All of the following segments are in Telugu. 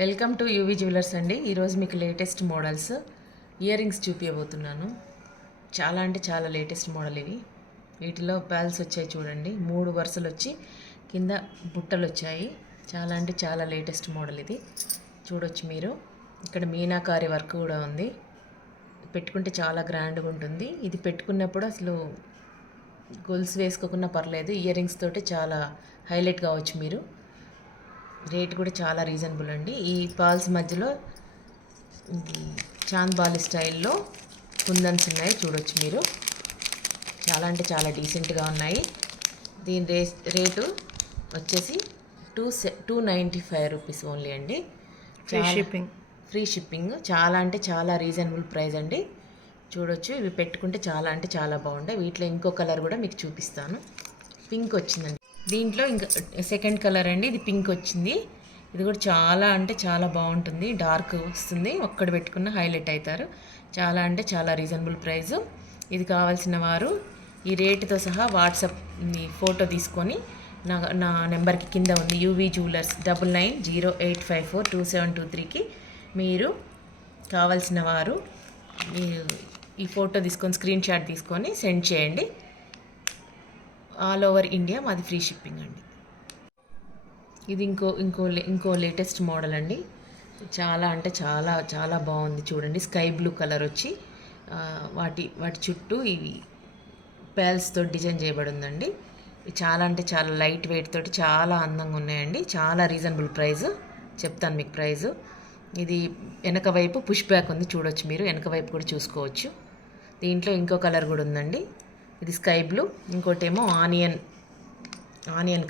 వెల్కమ్ టు యూవీ జ్యువెలర్స్ అండి. ఈరోజు మీకు లేటెస్ట్ మోడల్స్ ఇయర్ రింగ్స్ చూపించబోతున్నాను. చాలా అంటే చాలా లేటెస్ట్ మోడల్ ఇవి. వీటిలో ప్యాల్స్ వచ్చాయి చూడండి, 3 వరుసలు వచ్చి కింద బుట్టలు వచ్చాయి. చాలా అంటే చాలా లేటెస్ట్ మోడల్ ఇది. చూడొచ్చు మీరు. ఇక్కడ మీనాకారి వర్క్ కూడా ఉంది. పెట్టుకుంటే చాలా గ్రాండ్గా ఉంటుంది. ఇది పెట్టుకున్నప్పుడు అసలు గొలుసు వేసుకోకుండా పర్లేదు, ఇయర్ రింగ్స్ తోటి చాలా హైలైట్ కావచ్చు మీరు. రేట్ కూడా చాలా రీజనబుల్ అండి. ఈ పాల్స్ మధ్యలో చాంద్ బాలి స్టైల్లో కుందన్స్ ఉన్నాయి, చూడొచ్చు మీరు. చాలా అంటే చాలా డీసెంట్గా ఉన్నాయి. దీని రేటు వచ్చేసి 295 రూపీస్ ఓన్లీ అండి. Free shipping. చాలా అంటే చాలా రీజనబుల్ ప్రైస్ అండి. చూడొచ్చు, ఇవి పెట్టుకుంటే చాలా అంటే చాలా బాగుంటాయి. వీటిలో ఇంకో కలర్ కూడా మీకు చూపిస్తాను. పింక్ వచ్చిందండి దీంట్లో. ఇంకా సెకండ్ కలర్ అండి, ఇది పింక్ వచ్చింది. ఇది కూడా చాలా అంటే చాలా బాగుంటుంది. డార్క్ వస్తుంది, ఒక్కడ పెట్టుకున్న హైలైట్ అవుతారు. చాలా అంటే చాలా రీజనబుల్ ప్రైస్. ఇది కావాల్సిన వారు ఈ రేటుతో సహా వాట్సాప్ ఫోటో తీసుకొని నా నెంబర్కి కింద ఉంది యూవీ జ్యువెలర్స్ 9908542723కి మీరు కావాల్సిన వారు ఈ ఫోటో తీసుకొని స్క్రీన్ షాట్ తీసుకొని సెండ్ చేయండి. ఆల్ ఓవర్ ఇండియా మాది ఫ్రీ షిప్పింగ్ అండి. ఇది ఇంకో లేటెస్ట్ మోడల్ అండి. చాలా అంటే చాలా చాలా బాగుంది. చూడండి, స్కై బ్లూ కలర్ వచ్చి వాటి చుట్టూ ఇవి పేల్స్తో డిజైన్ చేయబడి ఉందండి. చాలా అంటే చాలా లైట్ వెయిట్ తోటి చాలా అందంగా ఉన్నాయండి. చాలా రీజనబుల్ ప్రైస్ చెప్తాను మీకు ప్రైజు. ఇది వెనక వైపు పుష్ బ్యాక్ ఉంది, చూడొచ్చు మీరు. వెనక వైపు కూడా చూసుకోవచ్చు. దీంట్లో ఇంకో కలర్ కూడా ఉందండి. ఇది స్కై బ్లూ, ఇంకోటేమో ఆనియన్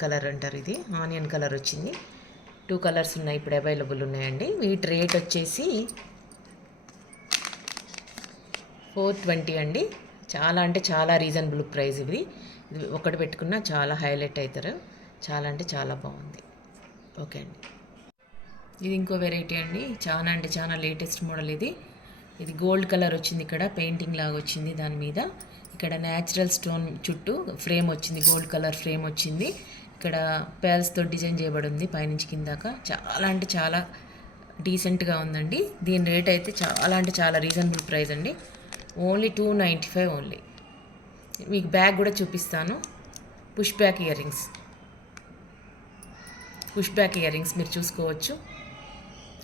కలర్ అంటారు. ఇది ఆనియన్ కలర్ వచ్చింది. 2 కలర్స్ ఉన్నాయి ఇప్పుడు అవైలబుల్ ఉన్నాయండి. వీటి రేట్ వచ్చేసి 420 అండి. చాలా అంటే చాలా రీజనబుల్ ప్రైస్ ఇది ఒకటి పెట్టుకున్నా చాలా హైలైట్ అవుతారు. చాలా అంటే చాలా బాగుంది. ఓకే అండి. ఇది ఇంకో వెరైటీ అండి. చాలా అంటే చాలా లేటెస్ట్ మోడల్ ఇది. ఇది గోల్డ్ కలర్ వచ్చింది. ఇక్కడ పెయింటింగ్ లాగా వచ్చింది. దాని మీద ఇక్కడ న్యాచురల్ స్టోన్ చుట్టూ ఫ్రేమ్ వచ్చింది, గోల్డ్ కలర్ ఫ్రేమ్ వచ్చింది. ఇక్కడ పేల్స్తో డిజైన్ చేయబడి ఉంది పైనుంచి కిందాక. చాలా అంటే చాలా డీసెంట్గా ఉందండి. దీని రేట్ అయితే చాలా అంటే చాలా రీజనబుల్ ప్రైస్ అండి. Only 295 only. మీకు బ్యాగ్ కూడా చూపిస్తాను. పుష్ బ్యాక్ ఇయర్ రింగ్స్ మీరు చూసుకోవచ్చు.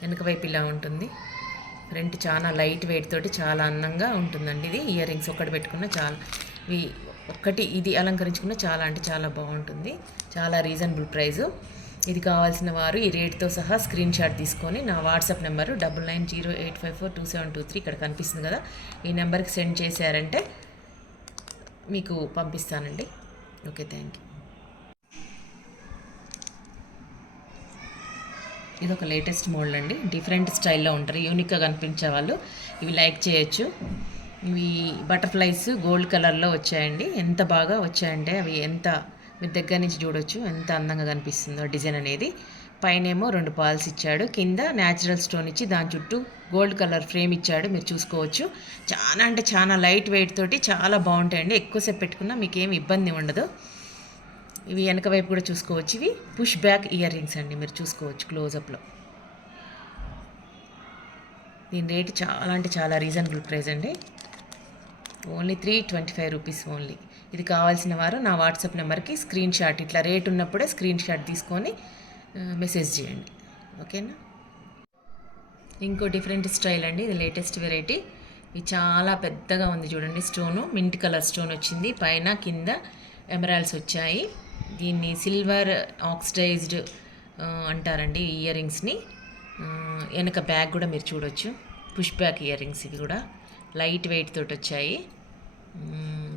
వెనక వైపు ఇలా ఉంటుంది. ఫ్రంట్ చాలా లైట్ వెయిట్ తోటి చాలా అందంగా ఉంటుందండి. ఇది ఇయర్ రింగ్స్ ఒక్కటి పెట్టుకున్న చాలా, ఇది అలంకరించుకున్న చాలా అంటే చాలా బాగుంటుంది. చాలా రీజనబుల్ ప్రైజు. ఇది కావాల్సిన వారు ఈ రేట్తో సహా స్క్రీన్ షాట్ తీసుకొని నా వాట్సాప్ నెంబరు 9908542723 ఇక్కడ కనిపిస్తుంది కదా, ఈ నెంబర్కి సెండ్ చేశారంటే మీకు పంపిస్తానండి. Okay, thank you. ఇది ఒక లేటెస్ట్ మోడల్ అండి. డిఫరెంట్ స్టైల్లో ఉంటారు, యూనిక్గా కనిపించే వాళ్ళు ఇవి లైక్ చేయొచ్చు. ఇవి బటర్ఫ్లైస్ గోల్డ్ కలర్లో వచ్చాయండి. ఎంత బాగా వచ్చాయంటే అవి మీరు దగ్గర నుంచి చూడొచ్చు ఎంత అందంగా కనిపిస్తుందో డిజైన్ అనేది. పైనేమో 2 పాల్స్ ఇచ్చాడు, కింద న్యాచురల్ స్టోన్ ఇచ్చి దాని చుట్టూ గోల్డ్ కలర్ ఫ్రేమ్ ఇచ్చాడు, మీరు చూసుకోవచ్చు. చాలా అంటే చాలా లైట్ వెయిట్ తోటి చాలా బాగుంటాయండి. ఎక్కువసేపు పెట్టుకున్నా మీకేం ఇబ్బంది ఉండదు. ఇవి వెనక వైపు కూడా చూసుకోవచ్చు. ఇవి పుష్ బ్యాక్ ఇయర్ రింగ్స్ అండి, మీరు చూసుకోవచ్చు క్లోజప్లో. దీని రేటు చాలా అంటే చాలా రీజనబుల్ ప్రైస్ అండి. Only 325 rupees only. ఇది కావాల్సిన వారు నా వాట్సాప్ నెంబర్కి స్క్రీన్ షాట్, ఇట్లా రేట్ ఉన్నప్పుడే స్క్రీన్ షాట్ తీసుకొని మెసేజ్ చేయండి. ఓకేనా. ఇంకో డిఫరెంట్ స్టైల్ అండి. ఇది లేటెస్ట్ వెరైటీ. ఇది చాలా పెద్దగా ఉంది చూడండి. స్టోను మింట్ కలర్ స్టోన్ వచ్చింది, పైన కింద ఎమరాల్డ్స్ వచ్చాయి. దీన్ని సిల్వర్ ఆక్సిడైజ్డ్ అంటారండి ఈ ఇయర్ రింగ్స్ని. వెనక బ్యాగ్ కూడా మీరు చూడొచ్చు. పుష్ బ్యాక్ ఇయర్ రింగ్స్ ఇవి కూడా లైట్ వెయిట్ తోటి వచ్చాయి.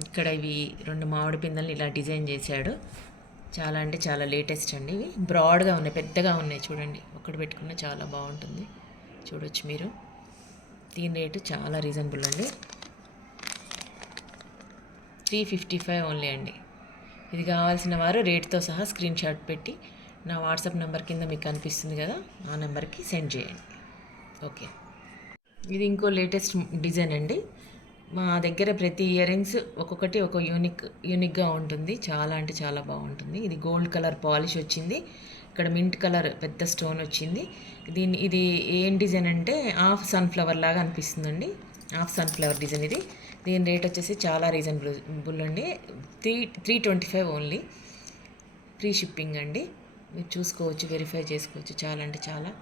ఇక్కడ ఇవి 2 మామిడి పిందెల్ని ఇలా డిజైన్ చేశాడు. చాలా అంటే చాలా లేటెస్ట్ అండి. ఇవి బ్రాడ్గా ఉన్నాయి, పెద్దగా ఉన్నాయి చూడండి. ఒకటి పెట్టుకున్న చాలా బాగుంటుంది, చూడొచ్చు మీరు. దీని రేటు చాలా రీజనబుల్ అండి. 355 ఓన్లీ అండి. ఇది కావాల్సిన వారు రేట్తో సహా స్క్రీన్ షాట్ పెట్టి నా వాట్సాప్ నెంబర్ కింద మీకు కనిపిస్తుంది కదా, ఆ నెంబర్కి సెండ్ చేయండి. ఓకే. ఇది ఇంకో లేటెస్ట్ డిజైన్ అండి. మా దగ్గర ప్రతి ఇయర్ రింగ్స్ ఒక్కొక్కటి ఒక యూనిక్గా ఉంటుంది. చాలా అంటే చాలా బాగుంటుంది. ఇది గోల్డ్ కలర్ పాలిష్ వచ్చింది. ఇక్కడ మింట్ కలర్ పెద్ద స్టోన్ వచ్చింది. ఇది ఏం డిజైన్ అంటే హాఫ్ సన్ఫ్లవర్ లాగా అనిపిస్తుందండి. హాఫ్ సన్ఫ్లవర్ డిజైన్ ఇది. దీని రేట్ వచ్చేసి చాలా రీజనబుల్ అండి. 325 ఓన్లీ. ఫ్రీ షిప్పింగ్ అండి. మీరు చూసుకోవచ్చు, వెరిఫై చేసుకోవచ్చు. చాలా అంటే చాలా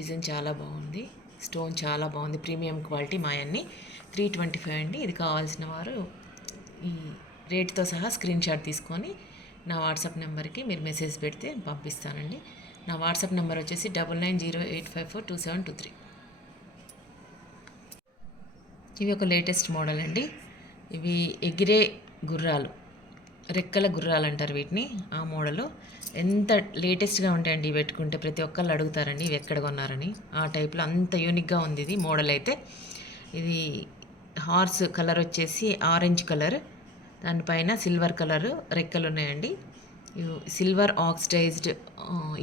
డిజైన్ చాలా బాగుంది. స్టోన్ చాలా బాగుంది. Premium quality మాయన్ని. 325 అండి. ఇది కావాల్సిన వారు ఈ రేట్తో సహా స్క్రీన్ షాట్ తీసుకొని నా వాట్సాప్ నెంబర్కి మీరు మెసేజ్ పెడితే పంపిస్తానండి. నా వాట్సాప్ నెంబర్ వచ్చేసి 9908542723. ఇవి ఒక లేటెస్ట్ మోడల్ అండి. ఇవి ఎగిరే గుర్రాలు, రెక్కల గుర్రాలు అంటారు వీటిని. ఆ మోడలు ఎంత లేటెస్ట్గా ఉంటాయండి. ఇవి పెట్టుకుంటే ప్రతి ఒక్కళ్ళు అడుగుతారండి ఇవి ఎక్కడ కొన్నారని. ఆ టైప్లో అంత యూనిక్గా ఉంది ఇది మోడల్ అయితే. ఇది హార్స్ కలర్ వచ్చేసి ఆరెంజ్ కలర్, దానిపైన సిల్వర్ కలర్ రెక్కలు ఉన్నాయండి. సిల్వర్ ఆక్సిడైజ్డ్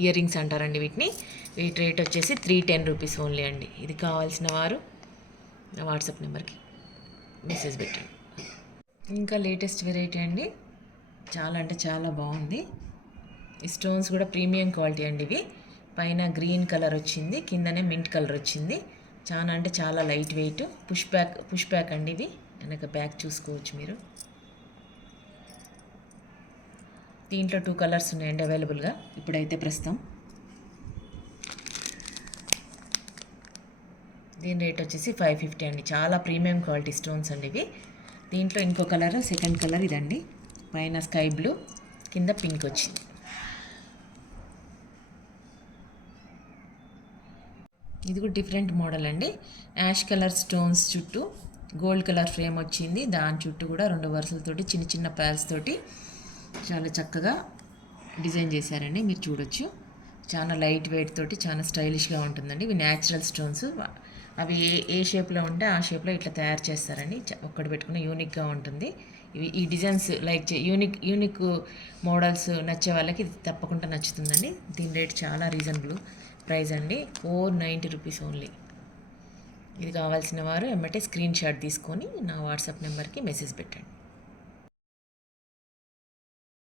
ఇయర్ రింగ్స్ అంటారండి వీటిని. వీటి రేట్ వచ్చేసి 310 రూపీస్ ఓన్లీ అండి. ఇది కావాల్సిన వారు నా వాట్సాప్ నెంబర్కి మెసేజ్ పెట్టండి. ఇంకా లేటెస్ట్ వెరైటీ అండి. చాలా అంటే చాలా బాగుంది. ఈ స్టోన్స్ కూడా ప్రీమియం క్వాలిటీ అండి. ఇవి పైన గ్రీన్ కలర్ వచ్చింది, కిందనే మింట్ కలర్ వచ్చింది. చాలా అంటే చాలా లైట్ వెయిట్. పుష్ బ్యాక్ అండి. ఇవి వెనక బ్యాక్ చూసుకోవచ్చు మీరు. దీంట్లో 2 కలర్స్ ఉన్నాయండి అవైలబుల్గా ఇప్పుడైతే ప్రస్తుతం. దీని రేట్ వచ్చేసి 550 అండి. చాలా ప్రీమియం క్వాలిటీ స్టోన్స్ అండి ఇవి. దీంట్లో ఇంకో కలర్, సెకండ్ కలర్ ఇదండి. పైన స్కై బ్లూ, కింద పింక్ వచ్చింది. ఇది కూడా డిఫరెంట్ మోడల్ అండి. యాష్ కలర్ స్టోన్స్ చుట్టూ గోల్డ్ కలర్ ఫ్రేమ్ వచ్చింది. దాని చుట్టూ కూడా 2 వరుసలతోటి చిన్న చిన్న ప్యాల్స్ తోటి చాలా చక్కగా డిజైన్ చేశారండి. మీరు చూడొచ్చు. చాలా లైట్ వెయిట్ తోటి చాలా స్టైలిష్గా ఉంటుందండి. ఇవి న్యాచురల్ స్టోన్స్. అవి ఏ షేప్లో ఉంటే ఆ షేప్లో ఇట్లా తయారు చేస్తారండి. ఒక్కటి పెట్టుకున్న యూనిక్గా ఉంటుంది. ఈ డిజైన్స్ లైక్ యూనిక్ మోడల్స్ నచ్చే వాళ్ళకి ఇది తప్పకుండా నచ్చుతుందండి. దీని రేట్ చాలా రీజనబుల్ ప్రైస్ అండి. 490 రూపీస్ ఓన్లీ. ఇది కావాల్సిన వారు ఎమ్మటే స్క్రీన్ షాట్ తీసుకొని నా వాట్సాప్ నెంబర్కి మెసేజ్ పెట్టండి.